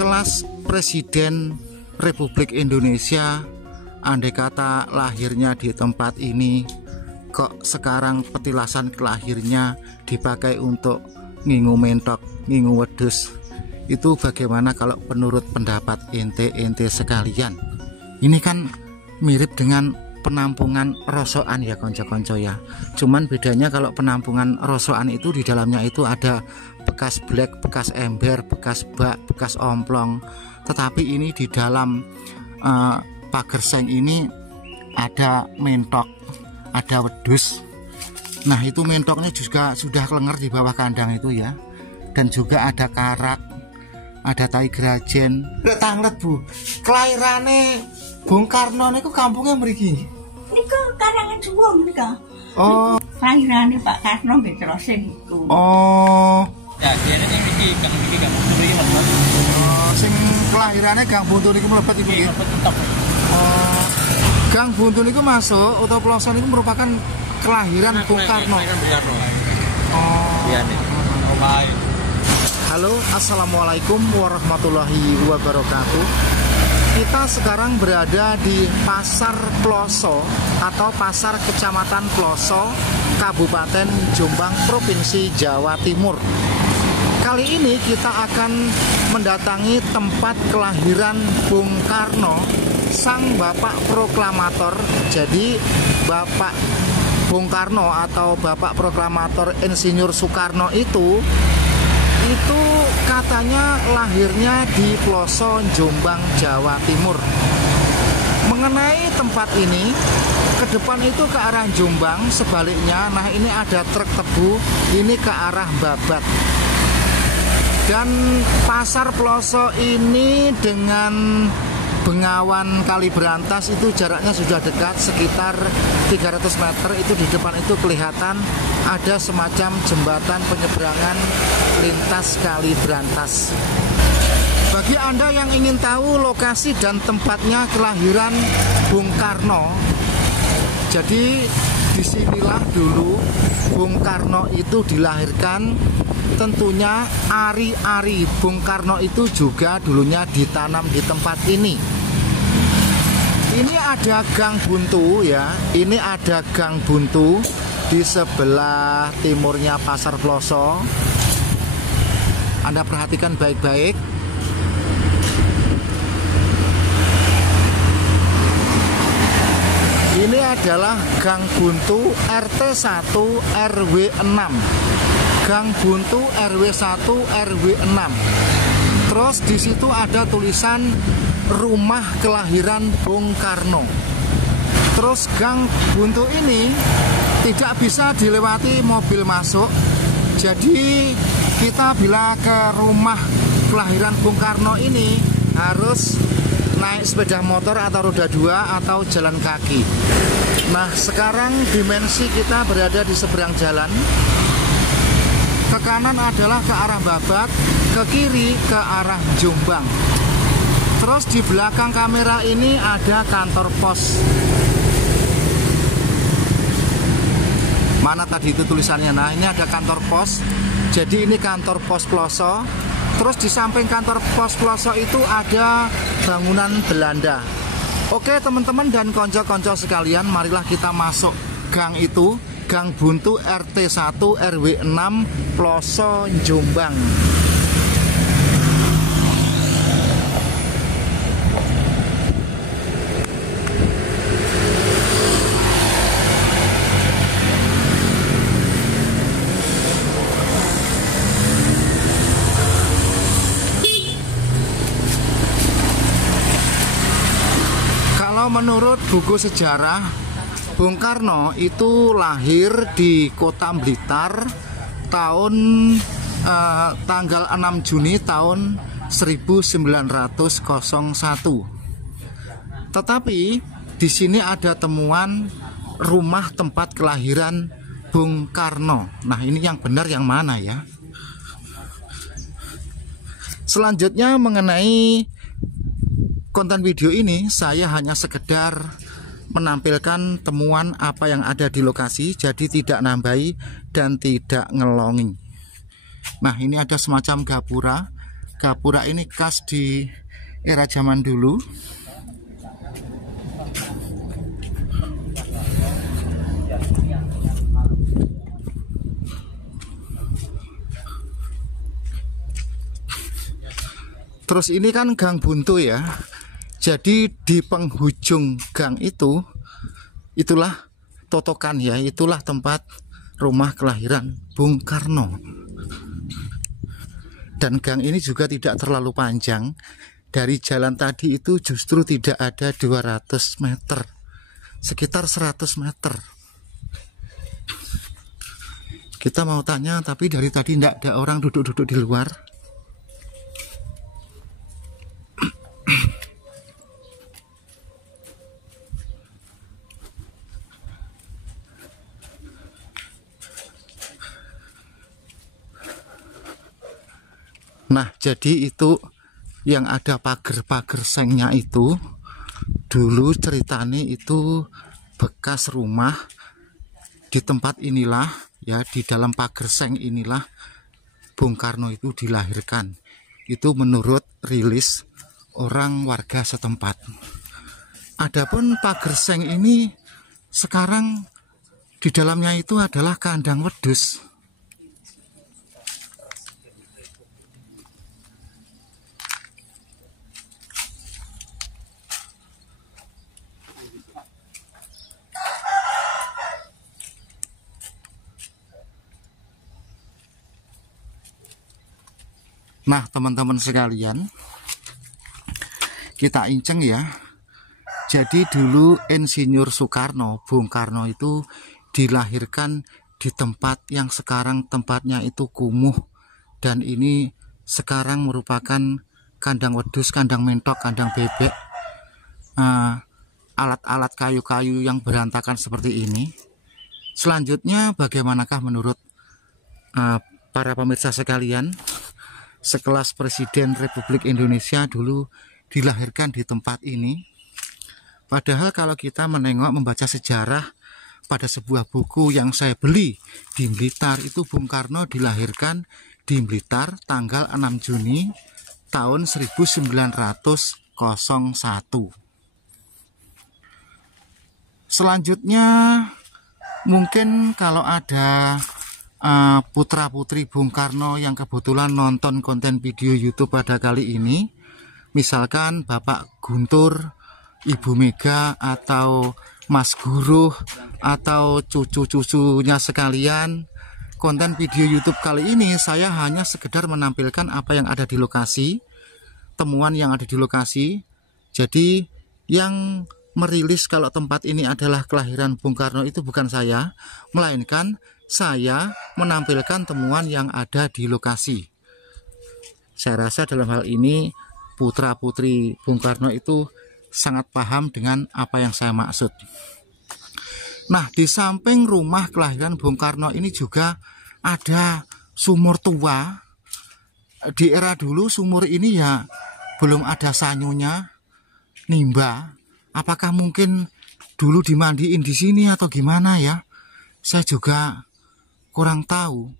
sekelas Presiden Republik Indonesia, andai kata lahirnya di tempat ini, kok sekarang petilasan lahirnya dipakai untuk ngingu mentok, ngingu wedus. Itu bagaimana kalau menurut pendapat ente sekalian? Ini kan mirip dengan penampungan rosokan ya konco-konco ya. Cuman bedanya kalau penampungan rosokan itu di dalamnya itu ada bekas black, bekas ember, bekas bak, bekas omplong. Tetapi ini di dalam pagar seng ini ada mentok, ada wedus. Nah itu mentoknya juga sudah kelenger di bawah kandang itu ya. Dan juga ada karak, ada tai grajen. Tanglet Bu, kelairane Bung Karno niku kampungnya mriki. Niku Karangan Suwung nika. Oh, kelairane Pak Karno mbek Trose niku. Oh. Ya, dene ning iki Gang Buntu iki mlebet. Oh, sing kelahirane Gang Buntu niku mlebet iku nggih. Oh. Gang Buntu niku masuk utawa Ploso niku merupakan kelahiran Bung Karno. Oh. Iya nih. Halo, assalamualaikum warahmatullahi wabarakatuh. Kita sekarang berada di Pasar Ploso atau Pasar Kecamatan Ploso, Kabupaten Jombang, Provinsi Jawa Timur. Kali ini kita akan mendatangi tempat kelahiran Bung Karno, sang bapak proklamator. Jadi Bapak Bung Karno atau Bapak Proklamator Insinyur Soekarno itu katanya lahirnya di Ploso, Jombang, Jawa Timur. Mengenai tempat ini, ke depan itu ke arah Jombang, sebaliknya, nah ini ada truk tebu, ini ke arah Babat. Dan Pasar Ploso ini dengan Bengawan Kaliberantas itu jaraknya sudah dekat, sekitar 300 meter. Itu di depan itu kelihatan ada semacam jembatan penyeberangan lintas Kaliberantas. Bagi Anda yang ingin tahu lokasi dan tempatnya kelahiran Bung Karno, jadi disinilah dulu Bung Karno itu dilahirkan. Tentunya ari-ari Bung Karno itu juga dulunya ditanam di tempat ini. Ini ada Gang Buntu ya. Ini ada Gang Buntu di sebelah timurnya Pasar Ploso. Anda perhatikan baik-baik. Ini adalah Gang Buntu RT 1 RW 6. Gang Buntu RW 1 RW 6. Terus di situ ada tulisan rumah kelahiran Bung Karno. Terus Gang Buntu ini tidak bisa dilewati mobil masuk. Jadi kita bila ke rumah kelahiran Bung Karno ini harus naik sepeda motor atau roda 2 atau jalan kaki. Nah sekarang dimensi kita berada di seberang jalan. Ke kanan adalah ke arah Babat, ke kiri ke arah Jombang. Terus di belakang kamera ini ada kantor pos. Mana tadi itu tulisannya? Nah ini ada kantor pos. Jadi ini kantor pos Ploso. Terus di samping kantor pos Ploso itu ada bangunan Belanda. Oke teman-teman dan konco-konco sekalian, marilah kita masuk gang itu. Gang Buntu RT 1 RW 6 Ploso, Jombang. Kalau menurut buku sejarah, Bung Karno itu lahir di Kota Blitar tanggal 6 Juni tahun 1901. Tetapi di sini ada temuan rumah tempat kelahiran Bung Karno. Nah, ini yang benar yang mana ya? Selanjutnya mengenai konten video ini, saya hanya sekedar menampilkan temuan apa yang ada di lokasi, jadi tidak nambahi dan tidak ngelongi. Nah ini ada semacam gapura Gapura ini khas di era zaman dulu. Terus ini kan gang buntu ya. Jadi di penghujung gang itu, itulah totokan ya, itulah tempat rumah kelahiran Bung Karno. Dan gang ini juga tidak terlalu panjang. Dari jalan tadi itu justru tidak ada 200 meter, sekitar 100 meter. Kita mau tanya, tapi dari tadi tidak ada orang duduk-duduk di luar. Nah, jadi itu yang ada pagar-pagar sengnya itu dulu ceritanya itu bekas rumah. Di tempat inilah ya, di dalam pagar seng inilah Bung Karno itu dilahirkan. Itu menurut rilis orang warga setempat. Adapun pagar seng ini sekarang di dalamnya itu adalah kandang wedhus. Nah, teman-teman sekalian, kita inceng ya. Jadi dulu Insinyur Soekarno, Bung Karno itu dilahirkan di tempat yang sekarang tempatnya itu kumuh. Dan ini sekarang merupakan kandang wedhus, kandang mentok, kandang bebek. Alat-alat kayu-kayu yang berantakan seperti ini. Selanjutnya bagaimanakah menurut para pemirsa sekalian? Sekelas Presiden Republik Indonesia dulu dilahirkan di tempat ini. Padahal kalau kita menengok membaca sejarah pada sebuah buku yang saya beli di Blitar, itu Bung Karno dilahirkan di Blitar tanggal 6 Juni tahun 1901. Selanjutnya mungkin kalau ada putra-putri Bung Karno yang kebetulan nonton konten video YouTube pada kali ini, misalkan Bapak Guntur, Ibu Mega, atau Mas Guruh, atau cucu-cucunya sekalian, konten video YouTube kali ini saya hanya sekedar menampilkan apa yang ada di lokasi, temuan yang ada di lokasi. Jadi yang merilis kalau tempat ini adalah kelahiran Bung Karno itu bukan saya, melainkan saya menampilkan temuan yang ada di lokasi. Saya rasa dalam hal ini putra-putri Bung Karno itu sangat paham dengan apa yang saya maksud. Nah, di samping rumah kelahiran Bung Karno ini juga ada sumur tua. Di era dulu sumur ini ya belum ada sanyunya, nimba. Apakah mungkin dulu dimandiin di sini atau gimana ya? Saya juga kurang tahu.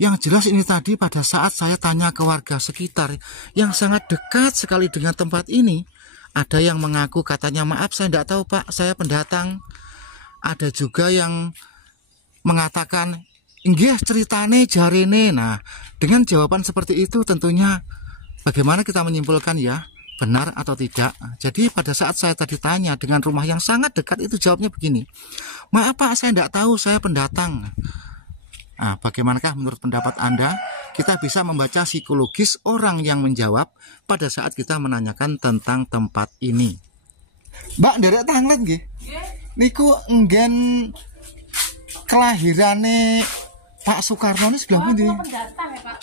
Yang jelas ini tadi pada saat saya tanya ke warga sekitar yang sangat dekat sekali dengan tempat ini, ada yang mengaku katanya, maaf saya tidak tahu Pak, saya pendatang. Ada juga yang mengatakan, inggih ceritane jarene. Nah, dengan jawaban seperti itu tentunya bagaimana kita menyimpulkan ya, benar atau tidak. Jadi pada saat saya tadi tanya dengan rumah yang sangat dekat itu jawabnya begini, maaf Pak saya tidak tahu, saya pendatang. Nah, bagaimanakah menurut pendapat Anda? Kita bisa membaca psikologis orang yang menjawab pada saat kita menanyakan tentang tempat ini. Mbak, nderek tanglet nggih? Niku enggen kelahirane Pak Soekarno ini sebelah pundi? Pendatang ya Pak,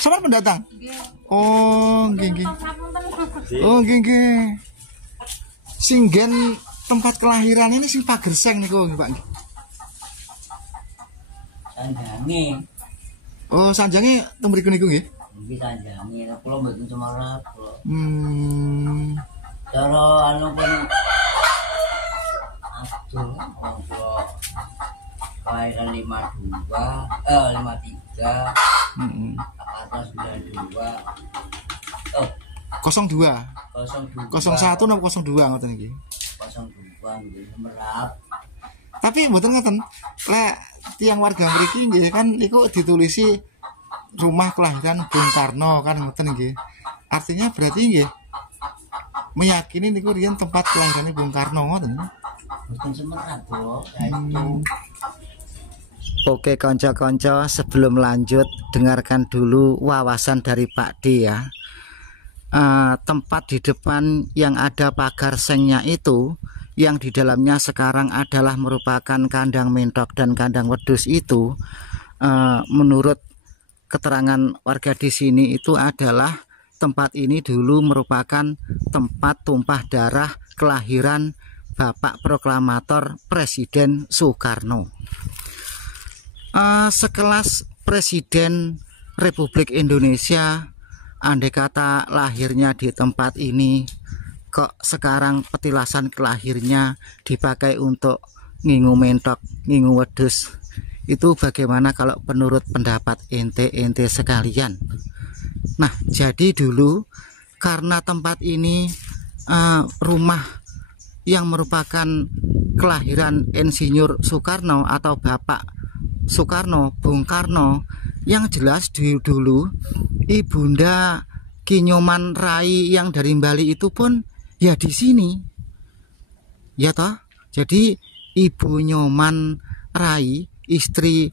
Sama pendatang? Oh, nggih nggih. Oh, nggih nggih. Sing nggen tempat kelahiran ini sing pagerseng niku nggih Pak. Sanjange. Oh, sanjange teng mriku niku nggih. Nggih sanjange, kula mboten Semarang kula. Cara anu pun aduh, kula kelahiran 53, atas 92. 02. 02 01 napa 02 ngoten iki. 02 nggih Semerak. Tapi mboten ngoten. Lek tiang warga mriki nggih kan iku ditulisi rumah kelahiran Bung Karno kan ngoten nggih. Artinya berarti nggih meyakini niku riyen tempat kelahirannya Bung Karno ngoten. Mboten Semerak kok. Itu Oke konco-konco, sebelum lanjut dengarkan dulu wawasan dari Pak D ya. Tempat di depan yang ada pagar sengnya itu, yang di dalamnya sekarang adalah merupakan kandang mentok dan kandang wedus itu, menurut keterangan warga di sini itu adalah tempat ini dulu merupakan tempat tumpah darah kelahiran Bapak Proklamator Presiden Soekarno. Sekelas Presiden Republik Indonesia, andai kata lahirnya di tempat ini, kok sekarang petilasan kelahirnya dipakai untuk ngingu mentok, ngingu wedus. Itu bagaimana kalau menurut pendapat ente sekalian? Nah, jadi dulu karena tempat ini rumah yang merupakan kelahiran Insinyur Soekarno atau Bapak Soekarno, Bung Karno, yang jelas dulu Ibunda Kinyoman Rai yang dari Bali itu pun ya di sini, ya toh. Jadi Ibu Nyoman Rai, istri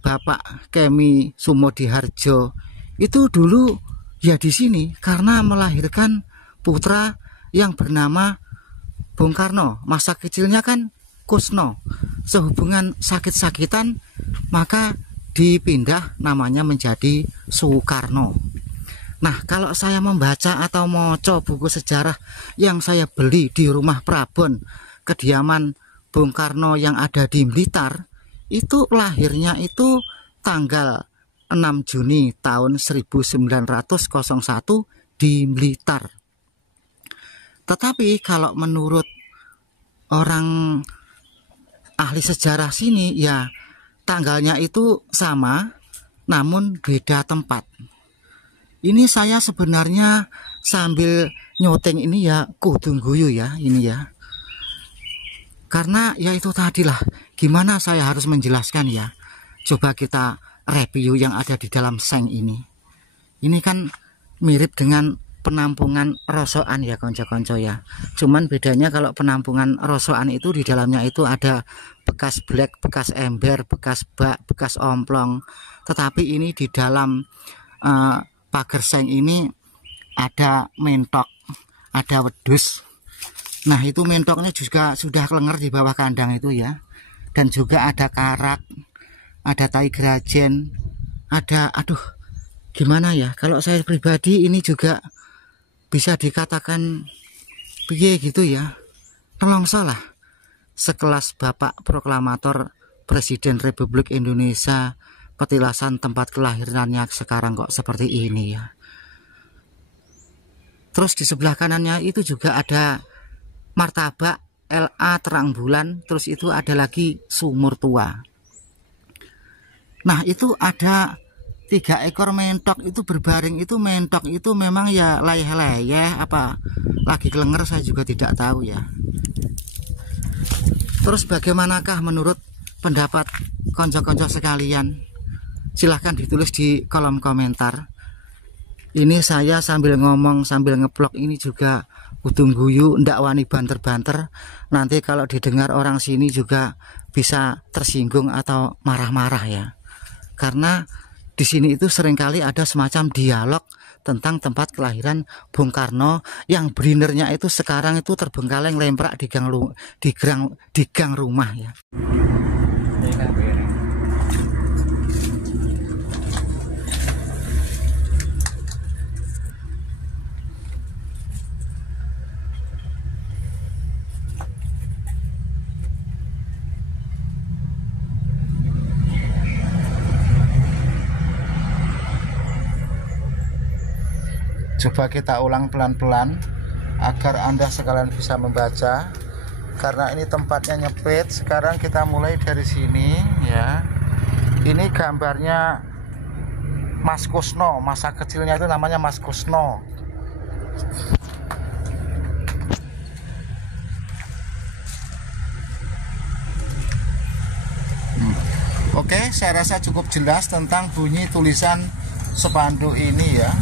Bapak Kemi Sumodiharjo, itu dulu ya di sini karena melahirkan putra yang bernama Bung Karno. Masa kecilnya kan Kusno, sehubungan sakit-sakitan maka dipindah namanya menjadi Soekarno. Nah, kalau saya membaca atau moco buku sejarah yang saya beli di rumah Prabon, kediaman Bung Karno yang ada di Blitar, itu lahirnya itu tanggal 6 Juni tahun 1901 di Blitar. Tetapi kalau menurut orang ahli sejarah sini ya tanggalnya itu sama namun beda tempat. Ini saya sebenarnya sambil nyoteng ini ya kudu guyu ya ini ya. Karena ya itu tadilah gimana saya harus menjelaskan ya. Coba kita review yang ada di dalam seng ini. Ini kan mirip dengan penampungan rosokan ya konco-konco ya. Cuman bedanya kalau penampungan rosokan itu di dalamnya itu ada bekas black, bekas ember, bekas bak, bekas omplong. Tetapi ini di dalam pagar seng ini ada mentok, ada wedus. Nah itu mentoknya juga sudah kelenger di bawah kandang itu ya. Dan juga ada karak, ada tai grajen, ada gimana ya. Kalau saya pribadi ini juga bisa dikatakan piye gitu ya, nelongso lah. Sekelas Bapak Proklamator Presiden Republik Indonesia, petilasan tempat kelahirannya sekarang kok seperti ini ya. Terus di sebelah kanannya itu juga ada martabak LA terang bulan, terus itu ada lagi sumur tua. Nah itu ada 3 ekor mentok itu berbaring. Itu mentok itu memang ya layeh-layeh apa lagi kelenger saya juga tidak tahu ya. Terus bagaimanakah menurut pendapat konco-konco sekalian? Silahkan ditulis di kolom komentar. Ini saya sambil ngomong sambil ngeblok ini juga kudu guyu, ndak wani banter-banter. Nanti kalau didengar orang sini juga bisa tersinggung atau marah-marah ya. Karena di sini itu seringkali ada semacam dialog tentang tempat kelahiran Bung Karno yang brinernya itu sekarang itu terbengkaleng lemprak di gang rumah ya. Coba kita ulang pelan-pelan agar Anda sekalian bisa membaca. Karena ini tempatnya nyepit. Sekarang kita mulai dari sini ya. Ini gambarnya Mas Kusno, masa kecilnya itu namanya Mas Kusno. Oke, saya rasa cukup jelas tentang bunyi tulisan spanduk ini ya.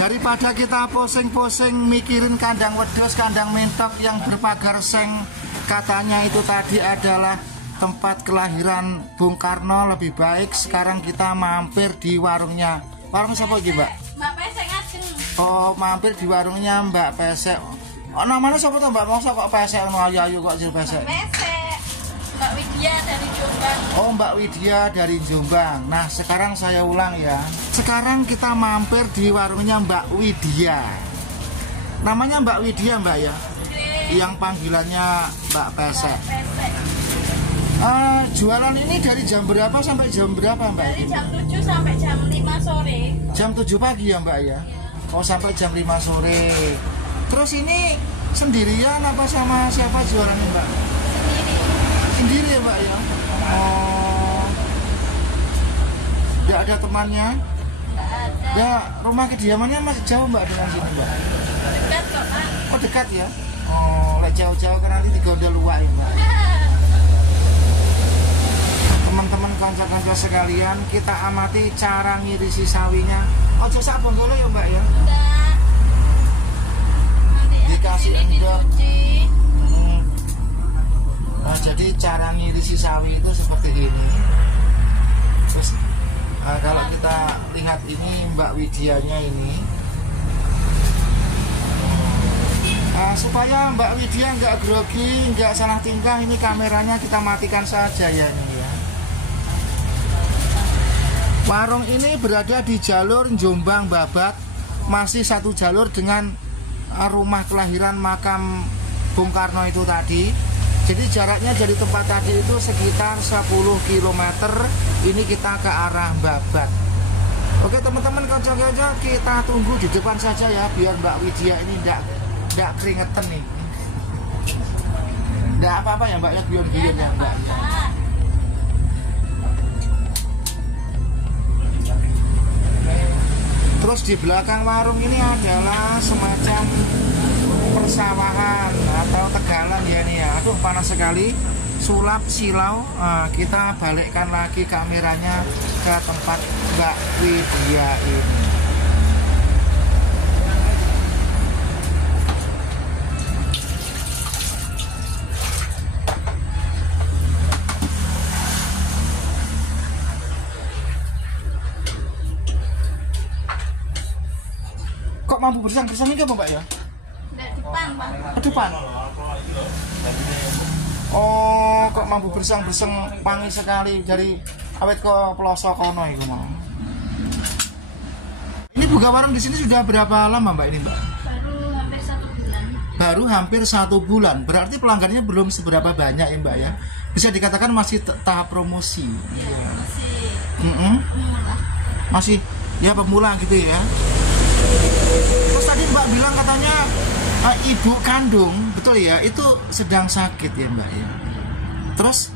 Daripada kita posing-posing mikirin kandang wedhus, kandang mentok yang berpagar seng, katanya itu tadi adalah tempat kelahiran Bung Karno, lebih baik sekarang kita mampir di warungnya. Warung siapa lagi, Mbak? Mbak Pesek Ajeng. Oh, mampir di warungnya Mbak Pesek. Oh, namanya siapa tuh, Mbak? Masa kok Pesek ngono ayu kok jadi Pesek? Pesek. Mbak Widya dari Jombang. Oh, Mbak Widya dari Jombang. Nah, sekarang saya ulang ya. Sekarang kita mampir di warungnya Mbak Widya. Namanya Mbak Widya, Mbak ya? Yang panggilannya Mbak Pesek. Pesek. Jualan ini dari jam berapa sampai jam berapa, Mbak? Dari jam 7 sampai jam 5 sore. Jam 7 pagi ya, Mbak ya? Oh, sampai jam 5 sore. Terus ini sendirian apa sama siapa jualannya, Mbak? Sendiri ya, Mbak ya? Oh, tidak ada temannya? Nggak ada. Ya, rumah kediamannya masih jauh, Mbak, dengan sini, Mbak? Dekat kok, Pak. Oh, dekat ya? Oh, lek jauh-jauh kan nanti digondol luwak ya, Mbak. Teman-teman kanca-kanca sekalian, kita amati cara ngirisi sawinya. Ojo sak bonggolo ya, Mbak ya? Enggak. Nanti Dikasih ini endok. dicuci. Nah, jadi cara ngirisi sawi itu seperti ini. Terus kalau kita lihat ini Mbak Widyanya ini, supaya Mbak Widya nggak grogi, nggak salah tingkah, ini kameranya kita matikan saja ya ini ya. Warung ini berada di jalur Jombang Babat, masih satu jalur dengan rumah kelahiran makam Bung Karno itu tadi. Jadi jaraknya dari tempat tadi itu sekitar 10 km. Ini kita ke arah Babat. Oke teman-teman, kanca-kanca, kita tunggu di depan saja ya, biar Mbak Widya ini tidak keringetan nih. Tidak apa-apa ya, Mbak ya, guyon-guyon ya, Mbak. Terus di belakang warung ini adalah semacam persawahan atau tegalan ya nih ya. Aduh, panas sekali, sulap silau. Kita balikkan lagi kameranya ke tempat Mbak Widya ini. Kok mampu bersang-bersang ini apa, Mbak ya? Depan, Pak. Ke depan. Oh, kok mampu bersang-bersang pangi sekali dari awet ke pelosok kono itu mau. Ini buka warung di sini sudah berapa lama, Mbak ini, Mbak? Baru hampir 1 bulan. Baru hampir 1 bulan. Berarti pelanggannya belum seberapa banyak ya, Mbak ya? Bisa dikatakan masih tahap promosi. Ya, masih Mm-mm. Masih ya pemula gitu ya. Terus tadi Mbak bilang katanya ibu kandung, betul ya, itu sedang sakit ya, Mbak ya. Terus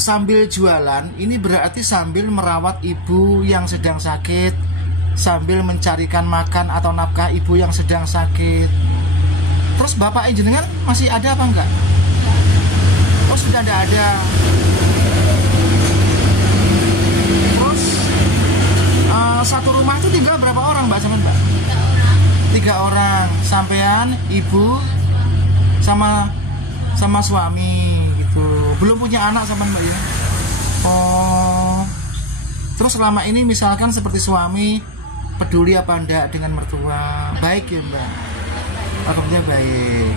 sambil jualan ini berarti sambil merawat ibu yang sedang sakit, sambil mencarikan makan atau nafkah ibu yang sedang sakit. Terus bapak jenengan masih ada apa enggak? Oh, sudah tidak ada. Terus satu rumah itu tinggal berapa orang, Mbak, sama Mbak? 3 orang. 3 orang, sampean, ibu, sama suami gitu. Belum punya anak sama Mbak ya? Oh. Terus selama ini misalkan seperti suami peduli apa enggak dengan mertua? Baik ya, Mbak? Alhamdulillah baik.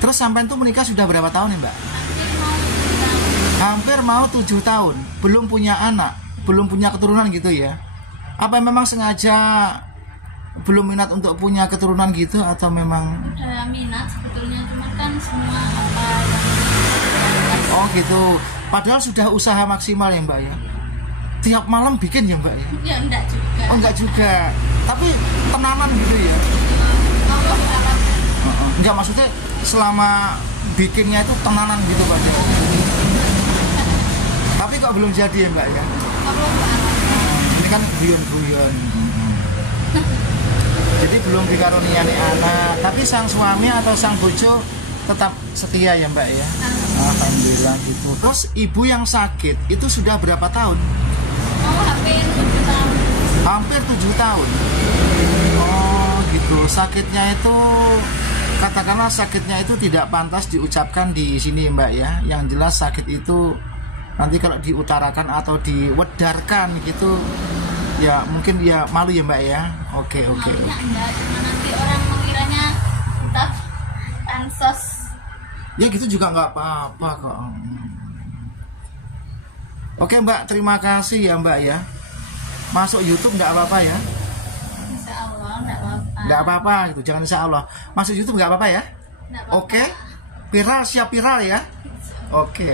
Terus sampean tuh menikah sudah berapa tahun nih, Mbak? Hampir mau 7 tahun, belum punya anak, belum punya keturunan gitu ya. Apa memang sengaja belum minat untuk punya keturunan gitu atau memang Udah minat sebetulnya, cuma kan semua apa oh gitu. Padahal sudah usaha maksimal ya Mbak ya. Tiap malam bikin ya Mbak ya. ya enggak juga. Oh enggak juga. Tapi tenanan gitu ya. Allah alam. Enggak, maksudnya selama bikinnya itu tenanan gitu Pak. Tapi kok belum jadi ya Mbak ya. Allah alam. Ini kan guyon-guyon. Jadi belum dikaruniai anak, tapi sang suami atau sang bojo tetap setia ya Mbak ya. Alhamdulillah gitu. Terus ibu yang sakit itu sudah berapa tahun? Oh, hampir 7 tahun. Hampir 7 tahun. Oh gitu. Sakitnya itu, katakanlah sakitnya itu tidak pantas diucapkan di sini Mbak ya. Yang jelas sakit itu nanti kalau diutarakan atau diwedarkan gitu ya mungkin ya malu ya Mbak ya. Oke. Maunya enggak, cuma nanti orang mengiranya kita pansos. Ya gitu juga nggak apa-apa kok. Oke Mbak, terima kasih ya Mbak ya. Masuk YouTube nggak apa-apa ya? Insya Allah enggak apa-apa. Nggak apa-apa gitu, jangan insya Allah. Masuk YouTube nggak apa-apa ya? Enggak apa-apa. Oke, viral siap viral ya. Oke.